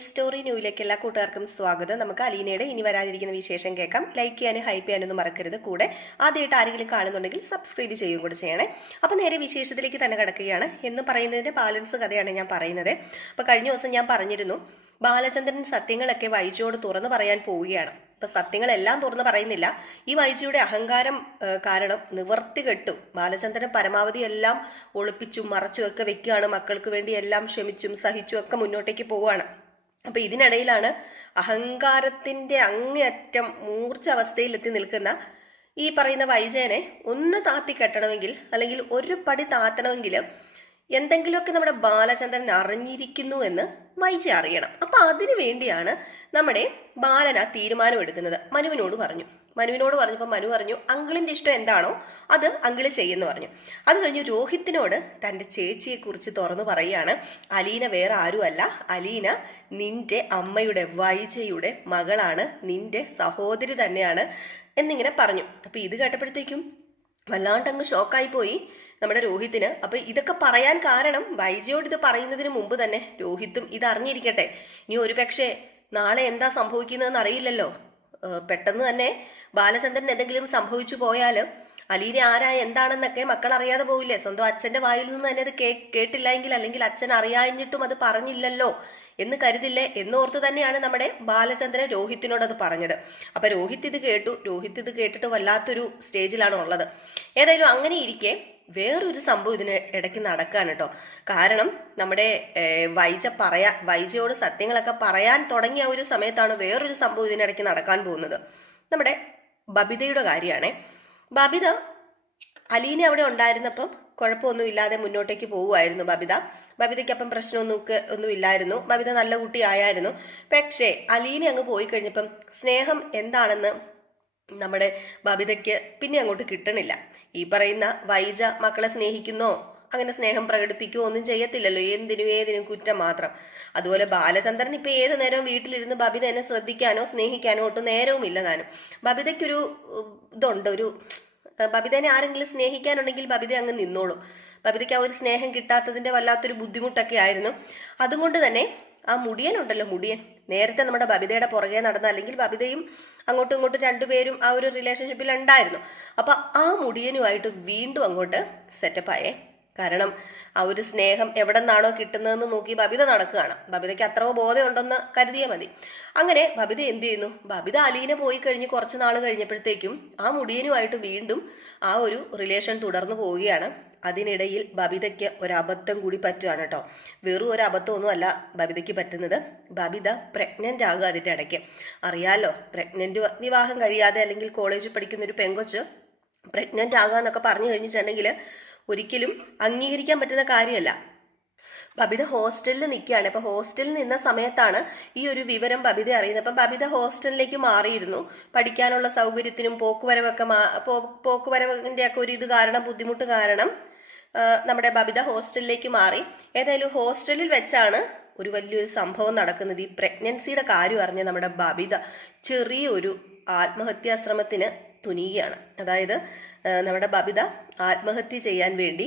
Story ന്യൂയിലേക്ക് എല്ലാ കൂട്ടുകാർക്കും സ്വാഗതം. നമുക്ക് അലീനയുടെ ഇനി വരാനിരിക്കുന്ന വിശേഷം കേൾക്കാം. ലൈക്ക് ചെയ്യാനും ഹൈപ്പ് ചെയ്യാനൊന്നും മറക്കരുത്. കൂടെ ആദ്യമായിട്ട് ആരെങ്കിലും കാണുന്നുണ്ടെങ്കിൽ സബ്സ്ക്രൈബ് ചെയ്യുകയും കൂടെ ചെയ്യണേ. അപ്പോൾ നേരെ വിശേഷത്തിലേക്ക് തന്നെ കിടക്കുകയാണ്. എന്ന് പറയുന്നതിൻ്റെ ബാലൻസ് കഥയാണ് ഞാൻ പറയുന്നത്. അപ്പോൾ കഴിഞ്ഞ ദിവസം ഞാൻ പറഞ്ഞിരുന്നു, ബാലചന്ദ്രൻ സത്യങ്ങളൊക്കെ വൈജിയോട് തുറന്നു പറയാൻ പോവുകയാണ്. അപ്പം സത്യങ്ങളെല്ലാം തുറന്നു പറയുന്നില്ല. ഈ വൈജിയുടെ അഹങ്കാരം കാരണം നിവർത്തി കെട്ടു ബാലചന്ദ്രൻ പരമാവധി എല്ലാം ഒളിപ്പിച്ചും മറച്ചും ഒക്കെ വെക്കുകയാണ്. മക്കൾക്ക് വേണ്ടി എല്ലാം ക്ഷമിച്ചും സഹിച്ചും ഒക്കെ മുന്നോട്ടേക്ക് പോവുകയാണ്. അപ്പൊ ഇതിനിടയിലാണ് അഹങ്കാരത്തിന്റെ അങ്ങേയറ്റം മൂർച്ച അവസ്ഥയിൽ എത്തി നിൽക്കുന്ന ഈ പറയുന്ന വൈജയനെ ഒന്ന് താത്തി കെട്ടണമെങ്കിൽ, അല്ലെങ്കിൽ ഒരു പടി താത്തണമെങ്കിൽ എന്തെങ്കിലുമൊക്കെ നമ്മുടെ ബാലചന്ദ്രൻ അറിഞ്ഞിരിക്കുന്നു എന്ന് വൈജ അറിയണം. അപ്പൊ അതിനു വേണ്ടിയാണ് നമ്മുടെ ബാലൻ ആ തീരുമാനം എടുക്കുന്നത്. മനുവിനോട് പറഞ്ഞപ്പോൾ മനു പറഞ്ഞു, അങ്കിളിന്റെ ഇഷ്ടം എന്താണോ അത് അങ്കിള് ചെയ്യുന്നു പറഞ്ഞു. അത് കഴിഞ്ഞ് രോഹിത്തിനോട് തൻ്റെ ചേച്ചിയെ കുറിച്ച് തുറന്നു പറയുകയാണ്. അലീന വേറെ ആരുമല്ല, അലീന നിന്റെ അമ്മയുടെ വൈജയുടെ മകളാണ്, നിന്റെ സഹോദരി തന്നെയാണ് എന്നിങ്ങനെ പറഞ്ഞു. അപ്പൊ ഇത് കേട്ടപ്പോഴത്തേക്കും വല്ലാണ്ടങ്ങ് ഷോക്കായി പോയി നമ്മുടെ രോഹിത്തിന്. അപ്പൊ ഇതൊക്കെ പറയാൻ കാരണം വൈജയോട് ഇത് പറയുന്നതിന് മുമ്പ് തന്നെ രോഹിത്തും ഇത് അറിഞ്ഞിരിക്കട്ടെ. ഇനി ഒരു പക്ഷേ നാളെ എന്താ സംഭവിക്കുന്നതെന്ന് അറിയില്ലല്ലോ. പെട്ടെന്ന് തന്നെ ബാലചന്ദ്രൻ എന്തെങ്കിലും സംഭവിച്ചു പോയാൽ അലീന ആരാ എന്താണെന്നൊക്കെ മക്കൾ അറിയാതെ പോവില്ലേ? സ്വന്തം അച്ഛന്റെ വായിൽ നിന്ന് തന്നെ അത് കേട്ടില്ലെങ്കിൽ, അല്ലെങ്കിൽ അച്ഛൻ അറിയാഞ്ഞിട്ടും അത് പറഞ്ഞില്ലല്ലോ എന്ന് കരുതില്ലേ എന്നോർത്ത് തന്നെയാണ് നമ്മുടെ ബാലചന്ദ്രൻ രോഹിത്തിനോട് അത് പറഞ്ഞത്. അപ്പൊ രോഹിത് ഇത് കേട്ടിട്ട് വല്ലാത്തൊരു സ്റ്റേജിലാണ് ഉള്ളത്. ഏതായാലും അങ്ങനെ ഇരിക്കെ വേറൊരു സംഭവം ഇതിന് ഇടയ്ക്ക് നടക്കുകയാണ് കേട്ടോ. കാരണം നമ്മുടെ വൈജയോട് സത്യങ്ങളൊക്കെ പറയാൻ തുടങ്ങിയ ഒരു സമയത്താണ് വേറൊരു സംഭവം ഇതിനിടയ്ക്ക് നടക്കാൻ പോകുന്നത്. നമ്മുടെ ബബിതയുടെ കാര്യമാണ്. ബബിത അലീന അവിടെ ഉണ്ടായിരുന്നപ്പം കുഴപ്പമൊന്നും ഇല്ലാതെ മുന്നോട്ടേക്ക് പോവുമായിരുന്നു. ബബിതയ്ക്ക് അപ്പം ഒന്നും ഇല്ലായിരുന്നു. ബബിത നല്ല കുട്ടിയായിരുന്നു. പക്ഷേ അലീന അങ്ങ് പോയി കഴിഞ്ഞപ്പം സ്നേഹം എന്താണെന്ന് നമ്മുടെ ബബിതയ്ക്ക് പിന്നെ അങ്ങോട്ട് കിട്ടണില്ല. ഈ പറയുന്ന വൈജ മക്കളെ സ്നേഹിക്കുന്നോ അങ്ങനെ സ്നേഹം പ്രകടിപ്പിക്കുകയോ ഒന്നും ചെയ്യത്തില്ലല്ലോ. ഏതിനും കുറ്റം മാത്രം. അതുപോലെ ബാലചന്ദ്രൻ ഇപ്പൊ ഏത് നേരവും വീട്ടിലിരുന്ന് ബബിത എന്നെ ശ്രദ്ധിക്കാനോ സ്നേഹിക്കാനോ ഒട്ടും നേരവും ഇല്ല താനും. ബബിതയ്ക്കൊരു ഇതുണ്ട്, ബബിതനെ ആരെങ്കിലും സ്നേഹിക്കാനുണ്ടെങ്കിൽ ബബിത അങ്ങ് നിന്നോളും. ബബിതയ്ക്ക് ആ ഒരു സ്നേഹം കിട്ടാത്തതിന്റെ വല്ലാത്തൊരു ബുദ്ധിമുട്ടൊക്കെ ആയിരുന്നു. അതുകൊണ്ട് തന്നെ ആ മുടിയനുണ്ടല്ലോ, നേരത്തെ നമ്മുടെ ബബിതയുടെ പുറകെ നടന്ന, അല്ലെങ്കിൽ ബബിതയും അങ്ങോട്ടും ഇങ്ങോട്ടും രണ്ടുപേരും ആ ഒരു റിലേഷൻഷിപ്പിൽ ഉണ്ടായിരുന്നു. അപ്പൊ ആ മുടിയനുമായിട്ട് വീണ്ടും അങ്ങോട്ട് സെറ്റപ്പായേ. കാരണം ആ ഒരു സ്നേഹം എവിടെ നിന്നാണോ കിട്ടുന്നതെന്ന് നോക്കി ബബിത നടക്കുകയാണ്. ബബിതയ്ക്ക് അത്രയോ ബോധമുണ്ടെന്ന് കരുതിയാൽ മതി. അങ്ങനെ ബബിത എന്ത് ചെയ്യുന്നു, ബബിത അലീന പോയി കഴിഞ്ഞ് കുറച്ച് നാൾ കഴിഞ്ഞപ്പോഴത്തേക്കും ആ മുടിയനുമായിട്ട് വീണ്ടും ആ ഒരു റിലേഷൻ തുടർന്നു പോവുകയാണ്. അതിനിടയിൽ ബബിതയ്ക്ക് ഒരബദ്ധം കൂടി പറ്റുകയാണ് കേട്ടോ. വെറും ഒരു അബദ്ധമൊന്നുമല്ല ബബിതയ്ക്ക് പറ്റുന്നത്. ബബിത പ്രഗ്നന്റ് ആകുക. അതിൻ്റെ ഇടയ്ക്ക് അറിയാലോ, വിവാഹം കഴിയാതെ അല്ലെങ്കിൽ കോളേജിൽ പഠിക്കുന്ന ഒരു പെങ്കൊച്ച് പ്രഗ്നന്റ് ആകുക എന്നൊക്കെ പറഞ്ഞു കഴിഞ്ഞിട്ടുണ്ടെങ്കിൽ ഒരിക്കലും അംഗീകരിക്കാൻ പറ്റുന്ന കാര്യമല്ല. ബബിത ഹോസ്റ്റലിൽ നിൽക്കുകയാണ്. അപ്പൊ ഹോസ്റ്റലിൽ നിന്ന സമയത്താണ് ഈ ഒരു വിവരം ബബിത അറിയുന്നത്. അപ്പം ബബിത ഹോസ്റ്റലിലേക്ക് മാറിയിരുന്നു. പഠിക്കാനുള്ള സൗകര്യത്തിനും പോക്കുവരവിന്റെ ഒക്കെ ഒരു ഇത് കാരണം, ബുദ്ധിമുട്ട് കാരണം നമ്മുടെ ബബിത ഹോസ്റ്റലിലേക്ക് മാറി. ഏതായാലും ഹോസ്റ്റലിൽ വെച്ചാണ് ഒരു വലിയൊരു സംഭവം നടക്കുന്നത്. ഈ പ്രഗ്നൻസിയുടെ കാര്യം അറിഞ്ഞ നമ്മുടെ ബബിത ചെറിയൊരു ആത്മഹത്യാശ്രമത്തിന് തുനിയുകയാണ്. അതായത് നമ്മുടെ ബബിത ആത്മഹത്യ ചെയ്യാൻ വേണ്ടി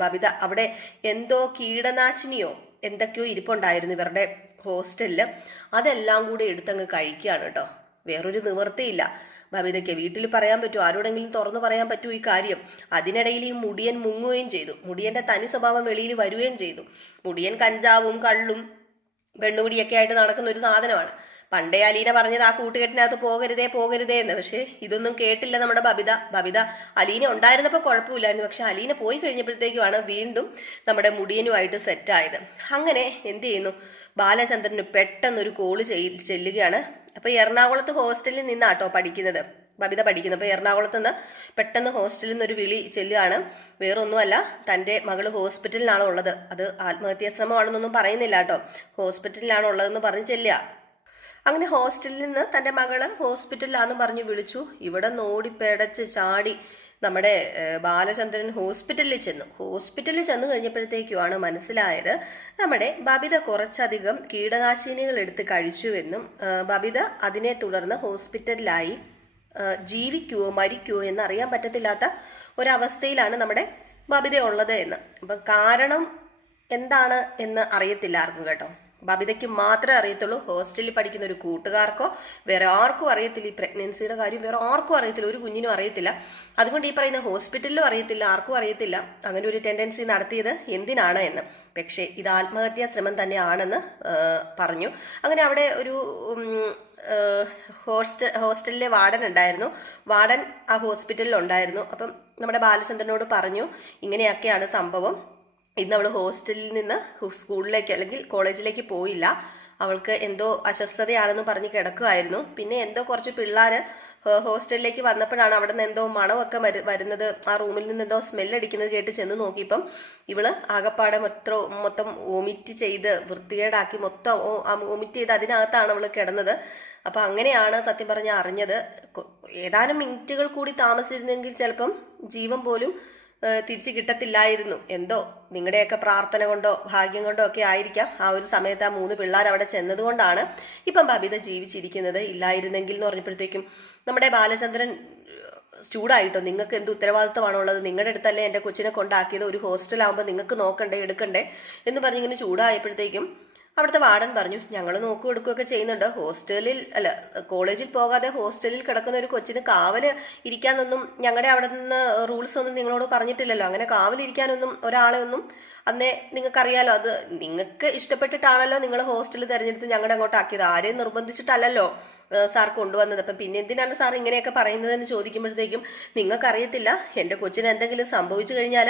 ബബിത അവിടെ എന്തോ കീടനാശിനിയോ എന്തൊക്കെയോ ഇരിപ്പുണ്ടായിരുന്നു ഇവരുടെ ഹോസ്റ്റലിൽ. അതെല്ലാം കൂടി എടുത്തങ്ങ് കഴിക്കുകയാണ് കേട്ടോ. വേറൊരു നിവൃത്തിയില്ല ബബിതയ്ക്ക്. വീട്ടിൽ പറയാൻ പറ്റുമോ? ആരോടെങ്കിലും തുറന്നു പറയാൻ പറ്റുമോ ഈ കാര്യം? അതിനിടയിൽ ഈ മുടിയൻ മുങ്ങുകയും ചെയ്തു. മുടിയന്റെ തനി സ്വഭാവം വെളിയിൽ വരികയും ചെയ്തു. മുടിയൻ കഞ്ചാവും കള്ളും പെണ്ണുപിടിയൊക്കെ ആയിട്ട് നടക്കുന്ന ഒരു സാധനമാണ്. പണ്ടേ അലീന പറഞ്ഞത് ആ കൂട്ടുകെട്ടിനകത്ത് പോകരുതേ എന്ന്. പക്ഷേ ഇതൊന്നും കേട്ടില്ല നമ്മുടെ ബബിത. അലീന ഉണ്ടായിരുന്നപ്പോൾ കുഴപ്പമില്ലായിരുന്നു. പക്ഷെ അലീന പോയി കഴിഞ്ഞപ്പോഴത്തേക്കുമാണ് വീണ്ടും നമ്മുടെ മുടിയനുമായിട്ട് സെറ്റായത്. അങ്ങനെ എന്ത് ചെയ്യുന്നു, ബാലചന്ദ്രന് പെട്ടെന്നൊരു കോള് ചെല്ലുകയാണ്. അപ്പൊ എറണാകുളത്ത് ഹോസ്റ്റലിൽ നിന്നാട്ടോ ബബിത പഠിക്കുന്നത്. അപ്പൊ എറണാകുളത്ത് നിന്ന് പെട്ടെന്ന് ഹോസ്റ്റലിൽ നിന്നൊരു വിളി ചെല്ലുകയാണ്. വേറൊന്നുമല്ല, തൻ്റെ മകള് ഹോസ്പിറ്റലിലാണ് ഉള്ളത്. അത് ആത്മഹത്യാശ്രമമാണെന്നൊന്നും പറയുന്നില്ല കേട്ടോ, ഹോസ്പിറ്റലിലാണ് ഉള്ളതെന്ന് പറഞ്ഞ് ചെല്ലുക. അങ്ങനെ ഹോസ്റ്റലിൽ നിന്ന് തൻ്റെ മകള് ഹോസ്പിറ്റലിലാന്ന് പറഞ്ഞ് വിളിച്ചു. ഇവിടെ നോടിപ്പേടച്ച് ചാടി നമ്മുടെ ബാലചന്ദ്രൻ ഹോസ്പിറ്റലിൽ ചെന്ന് കഴിഞ്ഞപ്പോഴത്തേക്കുമാണ് മനസ്സിലായത് നമ്മുടെ ബബിത കുറച്ചധികം കീടനാശിനികൾ എടുത്ത് കഴിച്ചുവെന്നും ബബിത അതിനെ തുടർന്ന് ഹോസ്പിറ്റലിലായി. ജീവിക്കുവോ മരിക്കുവോ എന്നറിയാൻ പറ്റത്തില്ലാത്ത ഒരവസ്ഥയിലാണ് നമ്മുടെ ബബിത ഉള്ളത് എന്ന്. അപ്പം കാരണം എന്താണ് എന്ന് അറിയത്തില്ല ആർക്കും കേട്ടോ. ബബിതയ്ക്ക് മാത്രമേ അറിയത്തുള്ളൂ. ഹോസ്റ്റലിൽ പഠിക്കുന്ന ഒരു കൂട്ടുകാർക്കോ വേറെ ആർക്കും അറിയത്തില്ല. ഈ പ്രഗ്നൻസിയുടെ കാര്യം വേറെ ആർക്കും അറിയത്തില്ല, ഒരു കുഞ്ഞിനും അറിയത്തില്ല. അതുകൊണ്ട് ഈ പറയുന്ന ഹോസ്പിറ്റലിലും അറിയത്തില്ല, ആർക്കും അറിയത്തില്ല അങ്ങനെ ഒരു ടെൻഡൻസി നടത്തിയത് എന്തിനാണ് എന്ന്. പക്ഷേ ഇത് ആത്മഹത്യാ ശ്രമം തന്നെയാണെന്ന് പറഞ്ഞു. അങ്ങനെ അവിടെ ഒരു ഹോസ്റ്റലിലെ വാർഡൻ ഉണ്ടായിരുന്നു. വാർഡൻ ആ ഹോസ്പിറ്റലിൽ ഉണ്ടായിരുന്നു. അപ്പം നമ്മുടെ ബാലചന്ദ്രനോട് പറഞ്ഞു, ഇങ്ങനെയൊക്കെയാണ് സംഭവം. ഇന്ന് അവൾ ഹോസ്റ്റലിൽ നിന്ന് സ്കൂളിലേക്ക് അല്ലെങ്കിൽ കോളേജിലേക്ക് പോയില്ല. അവൾക്ക് എന്തോ അസ്വസ്ഥതയാണെന്ന് പറഞ്ഞ് കിടക്കുമായിരുന്നു. പിന്നെ എന്തോ കുറച്ച് പിള്ളേർ ഹോസ്റ്റലിലേക്ക് വന്നപ്പോഴാണ് അവിടെ നിന്ന് എന്തോ മണമൊക്കെ വരുന്നത്, ആ റൂമിൽ നിന്ന് എന്തോ സ്മെല്ലടിക്കുന്നത് കേട്ട് ചെന്ന് നോക്കിയപ്പം ഇവള് ആകപ്പാടെ മൊത്തം വോമിറ്റ് ചെയ്ത് വൃത്തികേടാക്കി മൊത്തം വോമിറ്റ് ചെയ്ത് അതിനകത്താണ് അവൾ കിടന്നത്. അപ്പം അങ്ങനെയാണ് സത്യം പറഞ്ഞാൽ അറിഞ്ഞത്. ഏതാനും മിനിറ്റുകൾ കൂടി താമസിച്ചിരുന്നെങ്കിൽ ചിലപ്പം ജീവൻ പോലും തിരിച്ചു കിട്ടത്തില്ലായിരുന്നു. എന്തോ നിങ്ങളുടെയൊക്കെ പ്രാർത്ഥന കൊണ്ടോ ഭാഗ്യം കൊണ്ടോ ഒക്കെ ആയിരിക്കാം ആ ഒരു സമയത്ത് ആ 3 പിള്ളേർ അവിടെ ചെന്നതുകൊണ്ടാണ് ഇപ്പം ബബിത ജീവിച്ചിരിക്കുന്നത്. ഇല്ലായിരുന്നെങ്കിൽ എന്ന് പറഞ്ഞപ്പോഴത്തേക്കും നമ്മുടെ ബാലചന്ദ്രൻ ചൂടായിട്ടോ, നിങ്ങൾക്ക് എന്ത് ഉത്തരവാദിത്വമാണുള്ളത്, നിങ്ങളുടെ അടുത്തല്ലേ എൻ്റെ കൊച്ചിനെ കൊണ്ടാക്കിയത്, ഒരു ഹോസ്റ്റലാകുമ്പോൾ നിങ്ങൾക്ക് നോക്കണ്ടേ എടുക്കണ്ടേ എന്ന് പറഞ്ഞിങ്ങനെ ചൂടായപ്പോഴത്തേക്കും അവിടുത്തെ വാർഡൻ പറഞ്ഞു, ഞങ്ങൾ നോക്കുകയൊക്കെ ചെയ്യുന്നുണ്ട്. കോളേജിൽ പോകാതെ ഹോസ്റ്റലിൽ കിടക്കുന്ന ഒരു കൊച്ചിന് കാവല് ഇരിക്കാനൊന്നും ഞങ്ങളുടെ അവിടെ നിന്ന് റൂൾസ് ഒന്നും നിങ്ങളോട് പറഞ്ഞിട്ടില്ലല്ലോ. അങ്ങനെ കാവലിരിക്കാനൊന്നും ഒരാളെ ഒന്നും അന്നേ നിങ്ങൾക്കറിയാലോ, അത് നിങ്ങൾക്ക് ഇഷ്ടപ്പെട്ടിട്ടാണല്ലോ നിങ്ങൾ ഹോസ്റ്റലിൽ തിരഞ്ഞെടുത്ത് ഞങ്ങളുടെ അങ്ങോട്ടാക്കിയത്, ആരെയും നിർബന്ധിച്ചിട്ടല്ലല്ലോ സാർ കൊണ്ടുവന്നത്. അപ്പം പിന്നെ എന്തിനാണ് സാർ ഇങ്ങനെയൊക്കെ പറയുന്നതെന്ന് ചോദിക്കുമ്പോഴത്തേക്കും നിങ്ങൾക്കറിയത്തില്ല, എൻ്റെ കൊച്ചിന് എന്തെങ്കിലും സംഭവിച്ചു കഴിഞ്ഞാൽ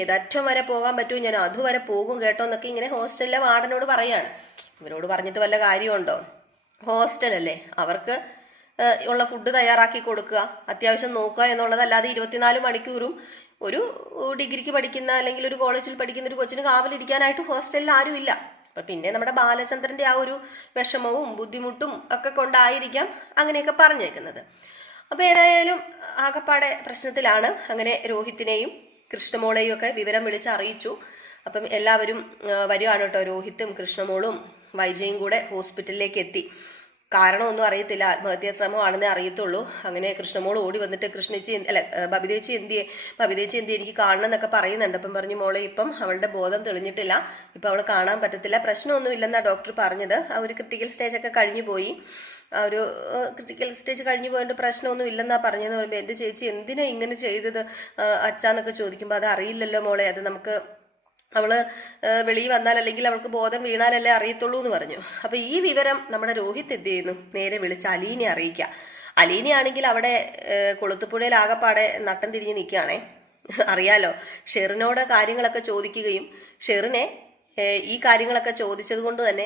ഏതറ്റം വരെ പോകാൻ പറ്റുമോ, ഞാൻ അതുവരെ പോകും കേട്ടോ എന്നൊക്കെ ഇങ്ങനെ ഹോസ്റ്റലിലെ വാർഡനോട് പറയാണ്. ഇവരോട് പറഞ്ഞിട്ട് വല്ല കാര്യമുണ്ടോ? ഹോസ്റ്റലല്ലേ, അവർക്ക് ഉള്ള ഫുഡ് തയ്യാറാക്കി കൊടുക്കുക, അത്യാവശ്യം നോക്കുക എന്നുള്ളതല്ലാതെ 24 മണിക്കൂറും ഒരു ഡിഗ്രിക്ക് പഠിക്കുന്ന അല്ലെങ്കിൽ ഒരു കോളേജിൽ പഠിക്കുന്ന ഒരു കൊച്ചിന് കാവലിരിക്കാനായിട്ട് ഹോസ്റ്റലിൽ ആരുമില്ല. അപ്പം പിന്നെ നമ്മുടെ ബാലചന്ദ്രൻ്റെ ആ ഒരു വിഷമവും ബുദ്ധിമുട്ടും ഒക്കെ കൊണ്ടായിരിക്കാം അങ്ങനെയൊക്കെ പറഞ്ഞേക്കുന്നത്. അപ്പോൾ ഏതായാലും ആകപ്പാടെ പ്രശ്നത്തിലാണ്. അങ്ങനെ രോഹിത്തിനെയും കൃഷ്ണമോളെയും ഒക്കെ വിവരം വിളിച്ച് അറിയിച്ചു. അപ്പം എല്ലാവരും വരികയാണ് കേട്ടോ. രോഹിത്തും കൃഷ്ണമോളും വൈജയും കൂടെ ഹോസ്പിറ്റലിലേക്ക് എത്തി. കാരണമൊന്നും അറിയത്തില്ല, ആത്മഹത്യാ ശ്രമമാണെന്നേ അറിയത്തുള്ളൂ. അങ്ങനെ കൃഷ്ണമോൾ ഓടി വന്നിട്ട് ബബിതേച്ചി എന്തിയെ എനിക്ക് കാണണം എന്നൊക്കെ പറയുന്നുണ്ട്. അപ്പം പറഞ്ഞു, മോളെ ഇപ്പം അവളുടെ ബോധം തെളിഞ്ഞിട്ടില്ല, ഇപ്പം അവളെ കാണാൻ പറ്റത്തില്ല, പ്രശ്നമൊന്നും ഇല്ലെന്നാണ് ഡോക്ടർ പറഞ്ഞത്. ആ ഒരു ക്രിട്ടിക്കൽ സ്റ്റേജൊക്കെ കഴിഞ്ഞു പോയി, ആ ഒരു ക്രിട്ടിക്കൽ സ്റ്റേജ് കഴിഞ്ഞു പോയിട്ട് പ്രശ്നമൊന്നും ഇല്ലെന്നാണ് പറഞ്ഞതെന്ന് പറയുമ്പോൾ എൻ്റെ ചേച്ചി എന്തിനാ ഇങ്ങനെ ചെയ്തത് അച്ഛാന്നൊക്കെ ചോദിക്കുമ്പോൾ അത് അറിയില്ലല്ലോ മോളെ, അത് നമുക്ക് അവള് വെളിയിൽ വന്നാൽ അല്ലെങ്കിൽ അവൾക്ക് ബോധം വീണാലല്ലേ അറിയത്തുള്ളൂ എന്ന് പറഞ്ഞു. അപ്പൊ ഈ വിവരം നമ്മുടെ രോഹിത് എന്ത് ചെയ്യുന്നു, നേരെ വിളിച്ച് അലീനെ അറിയിക്കുക. അലീനയാണെങ്കിൽ അവിടെ കൊളുത്തുപുഴയിൽ ആകപ്പാടെ നട്ടം തിരിഞ്ഞ് നിൽക്കുകയാണേ. അറിയാലോ, ഷെറിനോട് കാര്യങ്ങളൊക്കെ ചോദിക്കുകയും ഷെറിനെ ഈ കാര്യങ്ങളൊക്കെ ചോദിച്ചത് കൊണ്ട് തന്നെ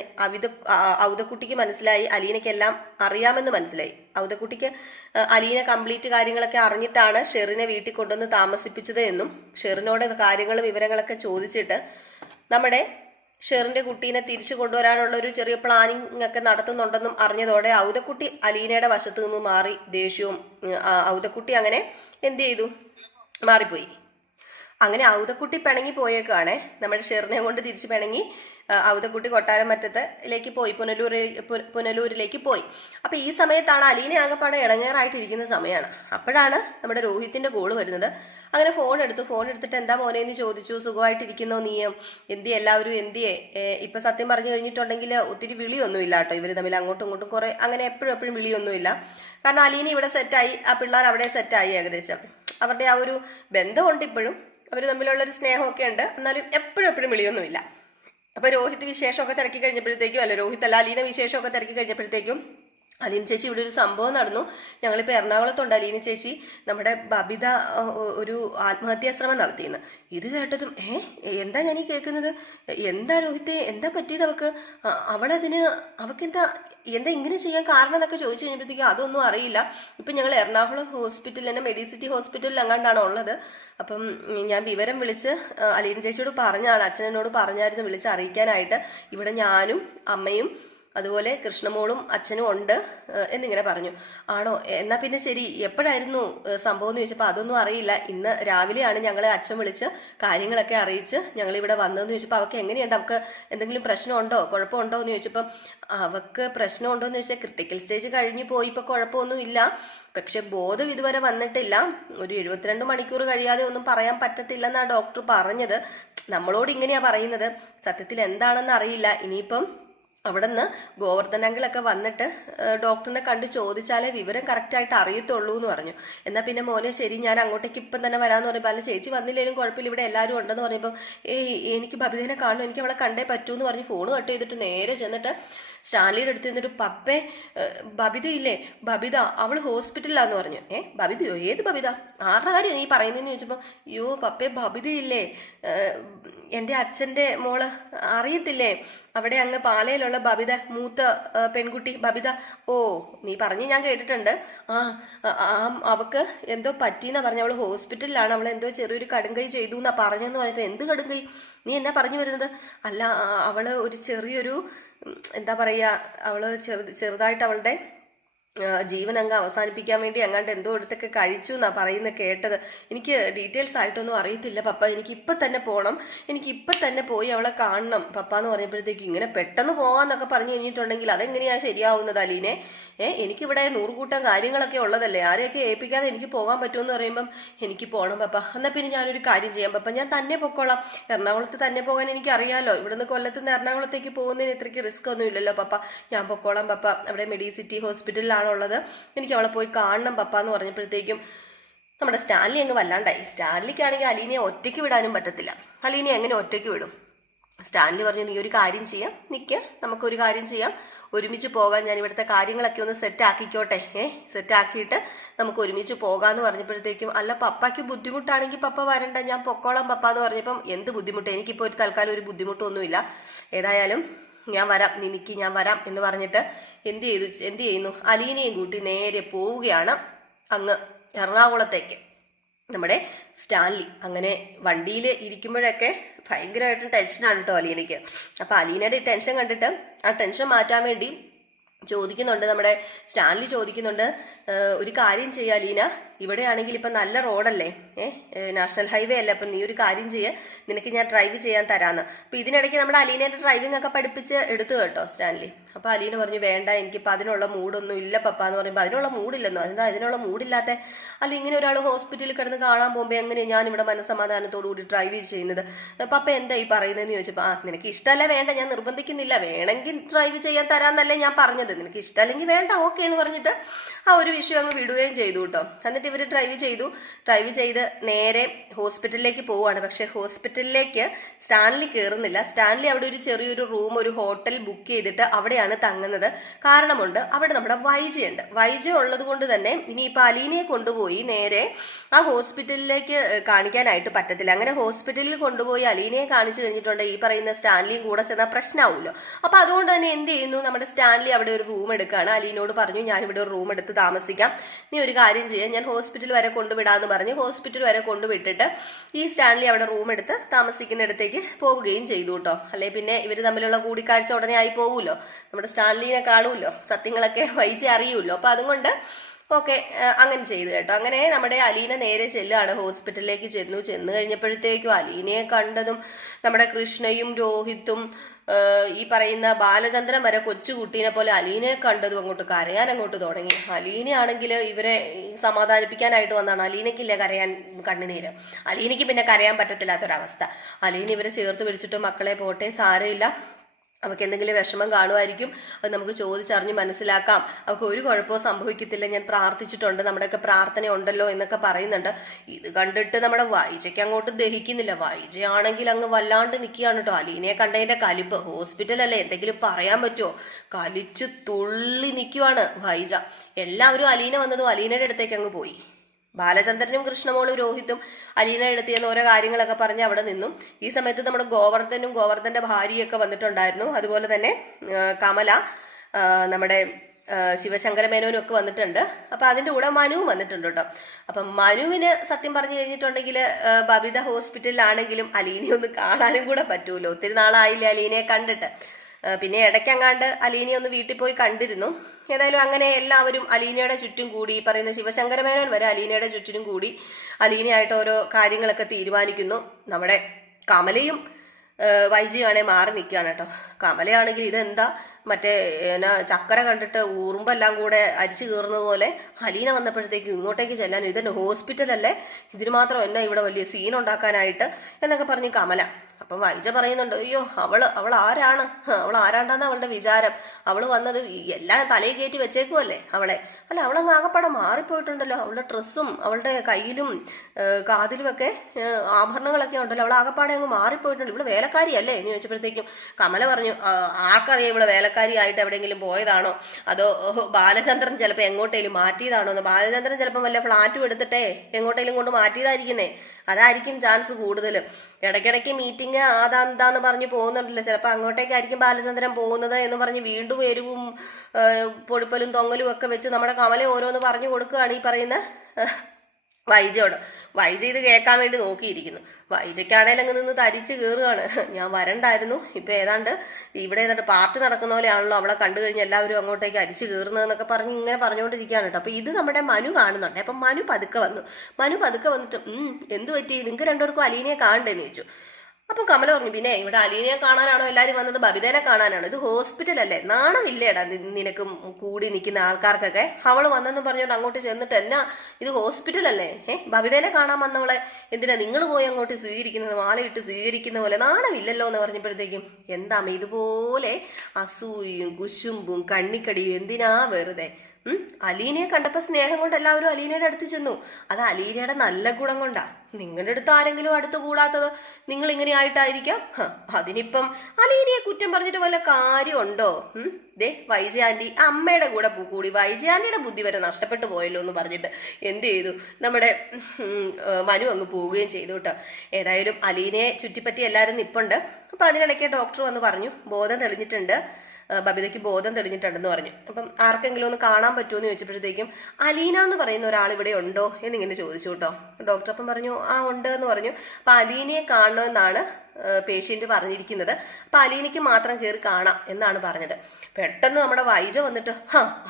ഔദക്കുട്ടിക്ക് മനസ്സിലായി അലീനയ്ക്കെല്ലാം അറിയാമെന്ന് മനസ്സിലായി. ഔദക്കുട്ടിക്ക് അലീന കംപ്ലീറ്റ് കാര്യങ്ങളൊക്കെ അറിഞ്ഞിട്ടാണ് ഷെറിനെ വീട്ടിൽ കൊണ്ടുവന്ന് താമസിപ്പിച്ചത് എന്നും ഷെറിനോട് കാര്യങ്ങളും വിവരങ്ങളൊക്കെ ചോദിച്ചിട്ട് നമ്മുടെ ഷെറിന്റെ കുട്ടീനെ തിരിച്ചു കൊണ്ടുവരാനുള്ള ഒരു ചെറിയ പ്ലാനിങ് ഒക്കെ നടത്തുന്നുണ്ടെന്നും അറിഞ്ഞതോടെ ഔദക്കുട്ടി അലീനയുടെ വശത്തു നിന്ന് മാറി ദേഷ്യവും ഔദക്കുട്ടി അങ്ങനെ എന്ത് ചെയ്തു, മാറിപ്പോയി. അങ്ങനെ ഔദക്കുട്ടി പിണങ്ങി പോയേക്കാണേ. നമ്മുടെ ഷെറിനെ കൊണ്ട് തിരിച്ച് പിണങ്ങി ഔദക്കുട്ടി കൊട്ടാരം മറ്റത്തിലേക്ക് പോയി, പുനലൂരിലേക്ക് പോയി. അപ്പൊ ഈ സമയത്താണ് അലീന ആകെപ്പാടെ ഇടങ്ങേറായിട്ടിരിക്കുന്ന സമയമാണ്. അപ്പോഴാണ് നമ്മുടെ രോഹിത്തിന്റെ കോള് വരുന്നത്. അങ്ങനെ ഫോൺ എടുത്തിട്ട് എന്താ മോനെ എന്ന് ചോദിച്ചു. സുഖമായിട്ടിരിക്കുന്നോ നീയും, എല്ലാവരും എന്തിയെ? ഇപ്പൊ സത്യം പറഞ്ഞു കഴിഞ്ഞിട്ടുണ്ടെങ്കിൽ ഒത്തിരി വിളിയൊന്നുമില്ല കേട്ടോ, ഇവര് തമ്മിൽ അങ്ങോട്ടും ഇങ്ങോട്ടും കുറെ അങ്ങനെ എപ്പോഴും വിളിയൊന്നുമില്ല. കാരണം അലീന ഇവിടെ സെറ്റായി, ആ പിള്ളേർ അവിടെ സെറ്റായി. ഏകദേശം അവരുടെ ആ ഒരു ബന്ധമുണ്ട്, ഇപ്പോഴും അവർ തമ്മിലുള്ളൊരു സ്നേഹമൊക്കെ ഉണ്ട്. എന്നാലും എപ്പോഴും വിളിയൊന്നുമില്ല. അപ്പൊ രോഹിത് വിശേഷമൊക്കെ തിരക്കി കഴിഞ്ഞപ്പോഴത്തേക്കും അലീന വിശേഷമൊക്കെ തിരക്കി കഴിഞ്ഞപ്പോഴത്തേക്കും അലീന ചേച്ചി, ഇവിടെ ഒരു സംഭവം നടന്നു, ഞങ്ങളിപ്പോൾ എറണാകുളത്തുണ്ട്. അലീന ചേച്ചി, നമ്മുടെ ബബിത ഒരു ആത്മഹത്യാ ശ്രമം നടത്തിയെന്ന്. ഇത് കേട്ടതും എന്താ ഞാനീ കേൾക്കുന്നത്, എന്താ രോഹിത്തെ, എന്താ പറ്റിയത് അവൾക്ക്, അവക്കെന്താ ഇങ്ങനെ ചെയ്യാൻ കാരണം എന്നൊക്കെ ചോദിച്ചു കഴിഞ്ഞപ്പോഴത്തേക്കും അതൊന്നും അറിയില്ല. ഇപ്പം ഞങ്ങൾ എറണാകുളം ഹോസ്പിറ്റലിൽ തന്നെ മെഡിസിറ്റി ഹോസ്പിറ്റലിൽ എങ്ങാണ്ടാണ് ഉള്ളത്. അപ്പം ഞാൻ വിവരം വിളിച്ച് അലീന ചേച്ചിയോട് പറഞ്ഞാണ്, അച്ഛനോട് പറഞ്ഞായിരുന്നു വിളിച്ച് അറിയിക്കാനായിട്ട്. ഇവിടെ ഞാനും അമ്മയും അതുപോലെ കൃഷ്ണമോളും അച്ഛനും ഉണ്ട് എന്നിങ്ങനെ പറഞ്ഞു. ആണോ, എന്നാ പിന്നെ ശരി, എപ്പോഴായിരുന്നു സംഭവം എന്ന് ചോദിച്ചപ്പോൾ അതൊന്നും അറിയില്ല, ഇന്ന് രാവിലെയാണ് ഞങ്ങളെ അച്ഛൻ വിളിച്ച് കാര്യങ്ങളൊക്കെ അറിയിച്ച് ഞങ്ങളിവിടെ വന്നതെന്ന് ചോദിച്ചപ്പോൾ അവൾക്ക് എങ്ങനെയുണ്ട്, അവൾക്ക് എന്തെങ്കിലും പ്രശ്നമുണ്ടോ കുഴപ്പമുണ്ടോ എന്ന് ചോദിച്ചപ്പോൾ അവൾക്ക് പ്രശ്നമുണ്ടോ എന്ന് ചോദിച്ചാൽ ക്രിട്ടിക്കൽ സ്റ്റേജ് കഴിഞ്ഞ് പോയി, ഇപ്പോൾ കുഴപ്പമൊന്നും ഇല്ല, പക്ഷെ ബോധം ഇതുവരെ വന്നിട്ടില്ല, ഒരു 72 മണിക്കൂർ കഴിയാതെ ഒന്നും പറയാൻ പറ്റത്തില്ലെന്നാണ് ഡോക്ടർ പറഞ്ഞത്. നമ്മളോട് ഇങ്ങനെയാ പറയുന്നത്, സത്യത്തിൽ എന്താണെന്ന് അറിയില്ല. ഇനിയിപ്പം അവിടെ നിന്ന് ഗോവർദ്ധനങ്കിളൊക്കെ വന്നിട്ട് ഡോക്ടറിനെ കണ്ട് ചോദിച്ചാലേ വിവരം കറക്റ്റായിട്ട് അറിയത്തുള്ളൂ എന്ന് പറഞ്ഞു. എന്നാൽ പിന്നെ മോനെ ശരി ഞാൻ അങ്ങോട്ടേക്ക് ഇപ്പം തന്നെ വരാമെന്ന് പറയുമ്പോൾ അല്ല ചേച്ചി വന്നില്ലേലും കുഴപ്പമില്ല ഇവിടെ എല്ലാവരും ഉണ്ടെന്ന് പറയുമ്പോൾ എനിക്ക് ബബിതനെ കാണണം, എനിക്ക് അവളെ കണ്ടേ പറ്റൂ എന്ന് പറഞ്ഞ് ഫോൺ കട്ട് ചെയ്തിട്ട് നേരെ ചെന്നിട്ട് സ്റ്റാൻലിയുടെ അടുത്ത് നിന്നിട്ട് പപ്പേ ബബിതയില്ലേ ബബിത അവൾ ഹോസ്പിറ്റലിലാന്ന് പറഞ്ഞു. ബബിതയോ ഏത് ബബിത ആരുടെ കാര്യം നീ പറയുന്നതെന്ന് ചോദിച്ചപ്പോൾ അയ്യോ പപ്പേ ബബിതയില്ലേ എൻ്റെ അച്ഛൻ്റെ മോള് അറിയത്തില്ലേ അവിടെ അങ്ങ് പാലയിലുള്ള ബബിത മൂത്ത പെൺകുട്ടി ബബിത. ഓ നീ പറഞ്ഞ് ഞാൻ കേട്ടിട്ടുണ്ട്. അവക്ക് എന്തോ പറ്റിയെന്നാ പറഞ്ഞ അവൾ ഹോസ്പിറ്റലിലാണ്, അവൾ എന്തോ ചെറിയൊരു കടുങ്കൈ ചെയ്തു എന്നാ പറഞ്ഞെന്ന് പറഞ്ഞപ്പോൾ എന്ത് കടുങ്കൈ നീ എന്നാ പറഞ്ഞു വരുന്നത്? അല്ല അവള് ഒരു ചെറിയൊരു എന്താ പറയുക അവള് ചെറുതായിട്ട് അവളുടെ ജീവൻ അങ്ങ് അവസാനിപ്പിക്കാൻ വേണ്ടി അങ്ങാണ്ട് എന്തോ എടുത്തൊക്കെ കഴിച്ചു എന്നാ പറയുന്നത് കേട്ടത്. എനിക്ക് ഡീറ്റെയിൽസ് ആയിട്ടൊന്നും അറിയത്തില്ല പപ്പ, എനിക്ക് ഇപ്പം തന്നെ പോകണം, എനിക്ക് ഇപ്പം തന്നെ പോയി അവളെ കാണണം പപ്പ എന്ന് പറഞ്ഞപ്പോഴത്തേക്ക് ഇങ്ങനെ പെട്ടെന്ന് പോകാമെന്നൊക്കെ പറഞ്ഞു കഴിഞ്ഞിട്ടുണ്ടെങ്കിൽ അതെങ്ങനെയാണ് ശരിയാവുന്നത് അലീനെ? എനിക്കിവിടെ 100 കൂട്ടം കാര്യങ്ങളൊക്കെ ഉള്ളതല്ലേ, ആരെയൊക്കെ ഏൽപ്പിക്കാതെ എനിക്ക് പോകാൻ പറ്റുമെന്ന് പറയുമ്പം എനിക്ക് പോകണം പപ്പ. എന്നാൽ പിന്നെ ഞാനൊരു കാര്യം ചെയ്യാം പപ്പ, ഞാൻ തന്നെ പൊക്കോളാം, എറണാകുളത്ത് തന്നെ പോകാൻ എനിക്ക് അറിയാമല്ലോ, ഇവിടുന്ന് കൊല്ലത്ത് നിന്ന് എറണാകുളത്തേക്ക് പോകുന്നതിന് ഇത്രയ്ക്ക് റിസ്ക് ഒന്നും ഇല്ലല്ലോ പപ്പ, ഞാൻ പൊക്കോളാം പപ്പ, അവിടെ മെഡിസിറ്റി ഹോസ്പിറ്റലിലാണുള്ളത്, എനിക്ക് അവളെ പോയി കാണണം പപ്പ എന്ന് പറഞ്ഞപ്പോഴത്തേക്കും നമ്മുടെ സ്റ്റാൻലി അങ്ങ് വല്ലാണ്ടായി. സ്റ്റാൻലിക്കാണെങ്കിൽ അലീനയെ ഒറ്റയ്ക്ക് വിടാനും പറ്റത്തില്ല, അലീനയെ എങ്ങനെ ഒറ്റയ്ക്ക് വിടും? സ്റ്റാൻലി പറഞ്ഞു നീ ഒരു കാര്യം ചെയ്യാം, നിൽക്കുക നമുക്കൊരു കാര്യം ചെയ്യാം, ഒരുമിച്ച് പോകാൻ, ഞാൻ ഇവിടുത്തെ കാര്യങ്ങളൊക്കെ ഒന്ന് സെറ്റാക്കിക്കോട്ടെ, സെറ്റാക്കിയിട്ട് നമുക്ക് ഒരുമിച്ച് പോകാമെന്ന് പറഞ്ഞപ്പോഴത്തേക്കും അല്ല പപ്പയ്ക്ക് ബുദ്ധിമുട്ടാണെങ്കിൽ പപ്പ വരണ്ട, ഞാൻ പൊക്കോളാം പപ്പ എന്ന് പറഞ്ഞപ്പം എന്ത് ബുദ്ധിമുട്ട്, എനിക്കിപ്പോൾ ഒരു തൽക്കാലം ഒരു ബുദ്ധിമുട്ടൊന്നുമില്ല, ഏതായാലും ഞാൻ വരാം, നീ നിൽക്കി ഞാൻ വരാം എന്ന് പറഞ്ഞിട്ട് എന്ത് ചെയ്യുന്നു അലീനയും കൂട്ടി നേരെ പോവുകയാണ് അങ്ങ് എറണാകുളത്തേക്ക് നമ്മുടെ സ്റ്റാൻലി. അങ്ങനെ വണ്ടിയിൽ ഇരിക്കുമ്പോഴൊക്കെ ഭയങ്കരമായിട്ടും ടെൻഷനാണ് കേട്ടോ അലീനയ്ക്ക്. അപ്പം അലീനയുടെ ടെൻഷൻ കണ്ടിട്ട് ആ ടെൻഷൻ മാറ്റാൻ വേണ്ടി ചോദിക്കുന്നുണ്ട് നമ്മുടെ സ്റ്റാൻലി ചോദിക്കുന്നുണ്ട്, ഒരു കാര്യം ചെയ്യുക അലീന, ഇവിടെ ആണെങ്കിൽ ഇപ്പം നല്ല റോഡല്ലേ, നാഷണൽ ഹൈവേ അല്ലേ, അപ്പം നീ ഒരു കാര്യം ചെയ്യുക, നിനക്ക് ഞാൻ ഡ്രൈവ് ചെയ്യാൻ തരാമെന്ന്. അപ്പം ഇതിനിടയ്ക്ക് നമ്മുടെ അലീനയുടെ ഡ്രൈവിംഗ് ഒക്കെ പഠിപ്പിച്ച് എടുത്തു കേട്ടോ സ്റ്റാൻലി. അപ്പോൾ അലീന പറഞ്ഞു വേണ്ട എനിക്കിപ്പോൾ അതിനുള്ള മൂഡൊന്നും ഇല്ല പപ്പ എന്ന് പറയുമ്പോൾ അതിനുള്ള മൂഡില്ലെന്നോ, എന്താ അതിനുള്ള മൂഡില്ലാത്ത? അല്ല ഇങ്ങനെ ഒരാൾ ഹോസ്പിറ്റലിൽ കിടന്ന് കാണാൻ പോകുമ്പോൾ എങ്ങനെയാണ് ഞാനിവിടെ മനസ്സമാധാനത്തോടു കൂടി ഡ്രൈവ് ചെയ്യുന്നത്? പപ്പ എന്താ ഈ പറയുന്നതെന്ന് ചോദിച്ചപ്പോൾ നിനക്ക് ഇഷ്ടമല്ല വേണ്ട, ഞാൻ നിർബന്ധിക്കുന്നില്ല, വേണമെങ്കിൽ ഡ്രൈവ് ചെയ്യാൻ തരാമെന്നല്ലേ ഞാൻ പറഞ്ഞത്, നിനക്ക് ഇഷ്ടമല്ലെങ്കിൽ വേണ്ട ഓക്കെ എന്ന് പറഞ്ഞിട്ട് ആ ഒരു വിഷയം അങ്ങ് വിടുകയും ചെയ്തു കേട്ടോ. എന്നിട്ട് ഇവർ ഡ്രൈവ് ചെയ്ത് നേരെ ഹോസ്പിറ്റലിലേക്ക് പോവുകയാണ്. പക്ഷേ ഹോസ്പിറ്റലിലേക്ക് സ്റ്റാൻലി കയറുന്നില്ല. സ്റ്റാൻലി അവിടെ ഒരു ചെറിയൊരു റൂം, ഒരു ഹോട്ടൽ ബുക്ക് ചെയ്തിട്ട് അവിടെയാണ് തങ്ങുന്നത്. കാരണമുണ്ട്, അവിടെ നമ്മുടെ വൈജയുണ്ട്. വൈജ ഉള്ളത് കൊണ്ട് തന്നെ ഇനിയിപ്പോൾ അലീനയെ കൊണ്ടുപോയി നേരെ ആ ഹോസ്പിറ്റലിലേക്ക് കാണിക്കാനായിട്ട് പറ്റത്തില്ല. അങ്ങനെ ഹോസ്പിറ്റലിൽ കൊണ്ടുപോയി അലീനയെ കാണിച്ചു കഴിഞ്ഞിട്ടുണ്ട് ഈ പറയുന്ന സ്റ്റാൻലിയും കൂടെ ചെന്നാൽ പ്രശ്നമാവുമല്ലോ. അപ്പോൾ അതുകൊണ്ട് തന്നെ എന്ത് ചെയ്യുന്നു, നമ്മുടെ സ്റ്റാൻലി അവിടെ ഒരു റൂം എടുക്കുകയാണ്. അലീനോട് പറഞ്ഞു ഞാനിവിടെ ഒരു റൂം എടുത്ത് താമസിക്കാം, നീ ഒരു കാര്യം ചെയ്യാം, ഞാൻ ഹോസ്പിറ്റൽ വരെ കൊണ്ടുവിടാമെന്ന് പറഞ്ഞ് ഹോസ്പിറ്റൽ വരെ കൊണ്ടുവിട്ടിട്ട് ഈ സ്റ്റാൻലി അവിടെ റൂം എടുത്ത് താമസിക്കുന്നിടത്തേക്ക് പോവുകയും ചെയ്തു കേട്ടോ. അല്ലെ പിന്നെ ഇവർ തമ്മിലുള്ള കൂടിക്കാഴ്ച ഉടനെ ആയി പോകുമല്ലോ, നമ്മുടെ സ്റ്റാൻലിനെ കാണുമല്ലോ, സത്യങ്ങളൊക്കെ വഹിച്ച് അറിയുമല്ലോ. അപ്പോൾ അതുകൊണ്ട് ഓക്കെ അങ്ങനെ ചെയ്തു കേട്ടോ. അങ്ങനെ നമ്മുടെ അലീന നേരെ ചെല്ലുകയാണ് ഹോസ്പിറ്റലിലേക്ക്. ചെന്ന് കഴിഞ്ഞപ്പോഴത്തേക്കും അലീനയെ കണ്ടതും നമ്മുടെ കൃഷ്ണയും രോഹിത്തും ഈ പറയുന്ന ബാലചന്ദ്രൻ വരെ കൊച്ചുകുട്ടീനെ പോലെ അലീനയെ കണ്ടതും അങ്ങോട്ട് കരയാൻ അങ്ങോട്ട് തുടങ്ങി. അലീനയാണെങ്കിൽ ഇവരെ സമാധാനിപ്പിക്കാനായിട്ട് വന്നതാണ്. അലീനയ്ക്കില്ല കരയാൻ കണ്ണുനീര്, അലീനയ്ക്ക് പിന്നെ കരയാൻ പറ്റത്തില്ലാത്തൊരവസ്ഥ. അലീന ഇവരെ ചേർത്ത് പിടിച്ചിട്ട് മക്കളെ പോട്ടെ സാരമില്ല, അവൾക്ക് എന്തെങ്കിലും വിഷമം കാണുമായിരിക്കും, അത് നമുക്ക് ചോദിച്ചറിഞ്ഞ് മനസ്സിലാക്കാം, അവൾക്ക് ഒരു കുഴപ്പവും സംഭവിക്കത്തില്ല, ഞാൻ പ്രാർത്ഥിച്ചിട്ടുണ്ട്, നമ്മുടെയൊക്കെ പ്രാർത്ഥന ഉണ്ടല്ലോ എന്നൊക്കെ പറയുന്നുണ്ട്. ഇത് കണ്ടിട്ട് നമ്മുടെ വൈജയ്ക്ക് അങ്ങോട്ട് ദഹിക്കുന്നില്ല. വൈജയാണെങ്കിൽ അങ്ങ് വല്ലാണ്ട് നിൽക്കുകയാണ് കേട്ടോ. അലീനയെ കണ്ടതിൻ്റെ കലിപ്പ്, ഹോസ്പിറ്റലല്ലേ എന്തെങ്കിലും പറയാൻ പറ്റുമോ, കലിച്ച് തുള്ളി നിൽക്കുവാണ് വൈജ. എല്ലാവരും അലീന വന്നതും അലീനയുടെ അടുത്തേക്ക് അങ്ങ് പോയി. ബാലചന്ദ്രനും കൃഷ്ണമോളും രോഹിത്തും അലീനയുടെ അടുത്ത് ചെയ്യുന്ന ഓരോ കാര്യങ്ങളൊക്കെ പറഞ്ഞ് അവിടെ നിന്നും. ഈ സമയത്ത് നമ്മുടെ ഗോവർദ്ധന്റെ ഭാര്യയൊക്കെ വന്നിട്ടുണ്ടായിരുന്നു. അതുപോലെ തന്നെ കമല, നമ്മുടെ ശിവശങ്കരമേനോനും ഒക്കെ വന്നിട്ടുണ്ട്. അപ്പം അതിൻ്റെ കൂടെ മനുവും വന്നിട്ടുണ്ട് കേട്ടോ. അപ്പം മനുവിന് സത്യം പറഞ്ഞു കഴിഞ്ഞിട്ടുണ്ടെങ്കിൽ ബബിത ഹോസ്പിറ്റലിലാണെങ്കിലും അലീനയെ ഒന്ന് കാണാനും കൂടെ പറ്റൂല്ലോ, ഒത്തിരി നാളായില്ലേ അലീനയെ കണ്ടിട്ട്. പിന്നെ ഇടയ്ക്കങ്ങാണ്ട് അലീനയെ ഒന്ന് വീട്ടിൽ പോയി കണ്ടിരുന്നു. ഏതായാലും അങ്ങനെ എല്ലാവരും അലീനയുടെ ചുറ്റും കൂടി, ഈ പറയുന്ന ശിവശങ്കരമേനോൻ വരെ അലീനയുടെ ചുറ്റിനും കൂടി അലീനയായിട്ട് ഓരോ കാര്യങ്ങളൊക്കെ തീരുമാനിക്കുന്നു. നമ്മുടെ കമലയും വൈജയുമാണെ മാറി നിൽക്കുകയാണ് കേട്ടോ. കമലയാണെങ്കിൽ ഇതെന്താ മറ്റേ ചക്കര കണ്ടിട്ട് ഉറുമ്പെല്ലാം കൂടെ അരിച്ചു കയറുന്നത് പോലെ അലീന വന്നപ്പോഴത്തേക്കും ഇങ്ങോട്ടേക്ക് ചെല്ലാൻ, ഇതെന്നെ ഹോസ്പിറ്റലല്ലേ, ഇതിന് മാത്രം എന്നാ ഇവിടെ വലിയ സീൻ ഉണ്ടാക്കാനായിട്ട് എന്നൊക്കെ പറഞ്ഞ് കമല. അപ്പം വൈജ പറയുന്നുണ്ട്, അയ്യോ അവൾ ആരാണ്, അവൾ ആരാണ്ടാന്ന് അവളുടെ വിചാരം, അവൾ വന്നത് എല്ലാം തലയിൽ കയറ്റി വെച്ചേക്കുമല്ലേ അവളെ. അല്ല, അവളങ്ങ് ആകപ്പാടെ മാറിപ്പോയിട്ടുണ്ടല്ലോ, അവളുടെ ഡ്രസ്സും അവളുടെ കയ്യിലും കാതിലുമൊക്കെ ആഭരണങ്ങളൊക്കെ ഉണ്ടല്ലോ, അവൾ ആകപ്പാടെ അങ്ങ് മാറിപ്പോയിട്ടുണ്ട്, ഇവള് വേലക്കാരിയല്ലേ എന്ന് ചോദിച്ചപ്പോഴത്തേക്കും കമല പറഞ്ഞു, ആർക്കറിയാം ഇവള് വേലക്കാരിയായിട്ട് എവിടെയെങ്കിലും പോയതാണോ, അതോ ബാലചന്ദ്രൻ ചിലപ്പോൾ എങ്ങോട്ടേലും മാറ്റിയതാണോ എന്ന്. ബാലചന്ദ്രൻ ചിലപ്പോൾ വല്ല ഫ്ലാറ്റും എടുത്തിട്ടേ എങ്ങോട്ടേലും കൊണ്ട് മാറ്റിയതായിരിക്കുന്നേ, അതായിരിക്കും ചാൻസ് കൂടുതൽ. ഇടയ്ക്കിടയ്ക്ക് മീറ്റിംഗ് അതാന്താന്ന് പറഞ്ഞ് പോകുന്നുണ്ടല്ലോ, ചിലപ്പോൾ അങ്ങോട്ടേക്കായിരിക്കും ബാലചന്ദ്രൻ പോകുന്നത് എന്ന് പറഞ്ഞ് വീണ്ടും എരിവും പൊടിപ്പലും തൊങ്ങലും ഒക്കെ വെച്ച് നമ്മുടെ കമല ഓരോന്ന് പറഞ്ഞു കൊടുക്കുകയാണ് ഈ പറയുന്ന വൈജയോട്. വൈജ ഇത് കേൾക്കാൻ വേണ്ടി നോക്കിയിരിക്കുന്നു. വൈജയ്ക്കാണേലും അങ്ങ് നിന്ന് തരിച്ച് കയറുകയാണ്, ഞാൻ വരണ്ടായിരുന്നു, ഇപ്പം ഏതാണ്ട് പാർട്ടി നടക്കുന്ന പോലെയാണല്ലോ അവളെ കണ്ടു കഴിഞ്ഞ് എല്ലാവരും അങ്ങോട്ടേക്ക് അരിച്ച് കയറുന്നതെന്നൊക്കെ പറഞ്ഞ് ഇങ്ങനെ പറഞ്ഞുകൊണ്ടിരിക്കുകയാണ് കേട്ടോ. അപ്പം ഇത് നമ്മുടെ മനു കാണുന്നുണ്ട്. അപ്പം മനു പതുക്കെ വന്നിട്ട് എന്ത് പറ്റി, നിങ്ങൾക്ക് രണ്ടുപേർക്കും അലീനയെ കാണണ്ടേന്ന് ചോദിച്ചു. അപ്പം കമല പറഞ്ഞു, പിന്നെ ഇവിടെ അലീനയെ കാണാനാണോ എല്ലാവരും വന്നത്, ബബിതേനെ കാണാനാണോ, ഇത് ഹോസ്പിറ്റലല്ലേ, നാണമില്ലേടാ നിനക്ക് കൂടി നിൽക്കുന്ന ആൾക്കാർക്കൊക്കെ. അവൾ വന്നെന്ന് പറഞ്ഞുകൊണ്ട് അങ്ങോട്ട് ചെന്നിട്ട് എന്നാ ഇത് ഹോസ്പിറ്റലല്ലേ, ബബിതേനെ കാണാൻ വന്നവളെ എന്തിനാ നിങ്ങൾ പോയി അങ്ങോട്ട് സ്വീകരിക്കുന്നത്, മാലയിട്ട് സ്വീകരിക്കുന്ന പോലെ, നാണമില്ലല്ലോ എന്ന് പറഞ്ഞപ്പോഴത്തേക്കും എന്താ ഇതുപോലെ അസൂയും കുശുമ്പും കണ്ണിക്കടിയും എന്തിനാ വെറുതെ. അലീനയെ കണ്ടപ്പോൾ സ്നേഹം കൊണ്ട് എല്ലാവരും അലീനയുടെ അടുത്ത് ചെന്നു. അത് അലീനയുടെ നല്ല ഗുണം കൊണ്ടാ. നിങ്ങളുടെ അടുത്ത് ആരെങ്കിലും അടുത്ത് കൂടാത്തത് നിങ്ങൾ ഇങ്ങനെ ആയിട്ടായിരിക്കാം. അതിനിപ്പം അലീനയെ കുറ്റം പറഞ്ഞിട്ട് വല്ല കാര്യമുണ്ടോ? ദേ വൈജ ആൻറ്റി അമ്മയുടെ കൂടെ കൂടി വൈജ ആൻറ്റിയുടെ ബുദ്ധി വരെ നഷ്ടപ്പെട്ടു പോയല്ലോ എന്ന് പറഞ്ഞിട്ട് എന്ത് ചെയ്തു, നമ്മുടെ മനു അങ്ങ് പോവുകയും ചെയ്തു കേട്ടോ. ഏതായാലും അലീനയെ ചുറ്റിപ്പറ്റി എല്ലാവരും നിപ്പുണ്ട്. അപ്പം അതിനിടയ്ക്ക് ഡോക്ടർ വന്ന് പറഞ്ഞു, ബോധം തെളിഞ്ഞിട്ടുണ്ട്, ബബിതയ്ക്ക് ബോധം തെളിഞ്ഞിട്ടുണ്ടെന്ന് പറഞ്ഞു. അപ്പം ആർക്കെങ്കിലും ഒന്ന് കാണാൻ പറ്റുമോ എന്ന് ചോദിച്ചപ്പോഴത്തേക്കും അലീന എന്ന് പറയുന്ന ഒരാൾ ഇവിടെ ഉണ്ടോ എന്നിങ്ങനെ ചോദിച്ചു കേട്ടോ. ഡോക്ടർ അപ്പം പറഞ്ഞു, ഉണ്ട് എന്ന് പറഞ്ഞു. അപ്പം അലീനയെ കാണണമെന്നാണ് പേഷ്യൻ്റ് പറഞ്ഞിരിക്കുന്നത്. അപ്പം അലീനയ്ക്ക് മാത്രം കയറി കാണാം എന്നാണ് പറഞ്ഞത്. പെട്ടെന്ന് നമ്മുടെ വൈജ വന്നിട്ട്,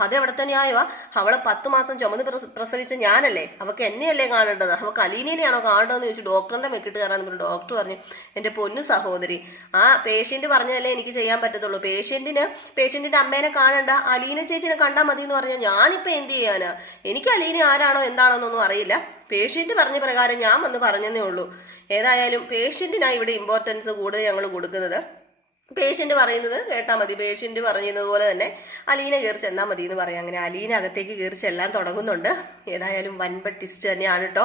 അതെവിടത്തെ ന്യായമാ, അവളെ 10 മാസം ചുമന്ന് പ്രസവിച്ച ഞാനല്ലേ, അവൾക്ക് എന്നെയല്ലേ കാണേണ്ടത്, അവൾക്ക് അലീനേനെയാണോ കാണേണ്ടതെന്ന് ചോദിച്ചു. ഡോക്ടറിന്റെ മെക്കിട്ട് കയറാന്ന് പറഞ്ഞു. ഡോക്ടർ പറഞ്ഞു, എൻ്റെ പൊന്നു സഹോദരി, ആ പേഷ്യന്റ് പറഞ്ഞതല്ലേ എനിക്ക് ചെയ്യാൻ പറ്റത്തുള്ളൂ, പേഷ്യന്റിന്റെ അമ്മേനെ കാണണ്ട, അലീന ചേച്ചിനെ കണ്ടാൽ മതി എന്ന് പറഞ്ഞാൽ ഞാനിപ്പോൾ എന്ത് ചെയ്യാനാ, എനിക്ക് അലീന ആരാണോ എന്താണോ എന്നൊന്നും അറിയില്ല, പേഷ്യന്റ് പറഞ്ഞ പ്രകാരം ഞാൻ വന്ന് പറഞ്ഞതേ ഉള്ളൂ. ഏതായാലും പേഷ്യന്റിനാണ് ഇവിടെ ഇമ്പോർട്ടൻസ് കൂടുതൽ ഞങ്ങൾ കൊടുക്കുന്നത്. പേഷ്യന്റ് പറയുന്നത് കേട്ടാൽ മതി, പേഷ്യന്റ് പറഞ്ഞതുപോലെ തന്നെ അലീന കയറി ചെന്നാൽ മതി എന്ന് പറയാം. അങ്ങനെ അലീന അകത്തേക്ക് കയറി ചെല്ലാൻ തുടങ്ങുന്നുണ്ട്. ഏതായാലും വൻപ ട്വിസ്റ്റ് തന്നെയാണ് കേട്ടോ.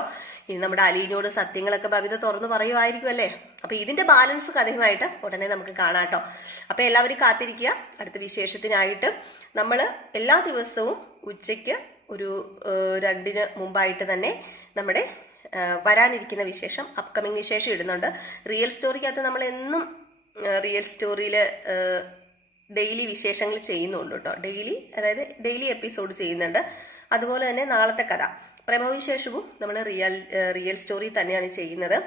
ഇനി നമ്മുടെ അലീനയോട് സത്യങ്ങളൊക്കെ ബബിത തുറന്നു പറയുമായിരിക്കും അല്ലേ. അപ്പം ഇതിന്റെ ബാലൻസ് കഥയുമായിട്ട് ഉടനെ നമുക്ക് കാണാം കേട്ടോ. അപ്പം എല്ലാവരും കാത്തിരിക്കുക. അടുത്ത വിശേഷത്തിനായിട്ട് നമ്മൾ എല്ലാ ദിവസവും ഉച്ചയ്ക്ക് ഒരു 2 മുമ്പായിട്ട് തന്നെ നമ്മുടെ വരാനിരിക്കുന്ന വിശേഷം, അപ്കമിങ് വിശേഷം ഇടുന്നുണ്ട്. റിയൽ സ്റ്റോറിക്കകത്ത് നമ്മൾ എന്നും റിയൽ സ്റ്റോറിയിൽ ഡെയിലി വിശേഷങ്ങൾ ചെയ്യുന്നുണ്ട് കേട്ടോ. ഡെയിലി എപ്പിസോഡ് ചെയ്യുന്നുണ്ട്. അതുപോലെ തന്നെ നാളത്തെ കഥ പ്രമോവിശേഷവും നമ്മൾ റിയൽ സ്റ്റോറി തന്നെയാണ് ചെയ്യുന്നത്.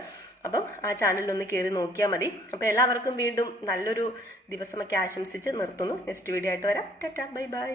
അപ്പം ആ ചാനലിലൊന്ന് കയറി നോക്കിയാൽ മതി. അപ്പോൾ എല്ലാവർക്കും വീണ്ടും നല്ലൊരു ദിവസമൊക്കെ ആശംസിച്ച് നിർത്തുന്നു. നെക്സ്റ്റ് വീഡിയോ ആയിട്ട് വരാം. Tata, bye bye.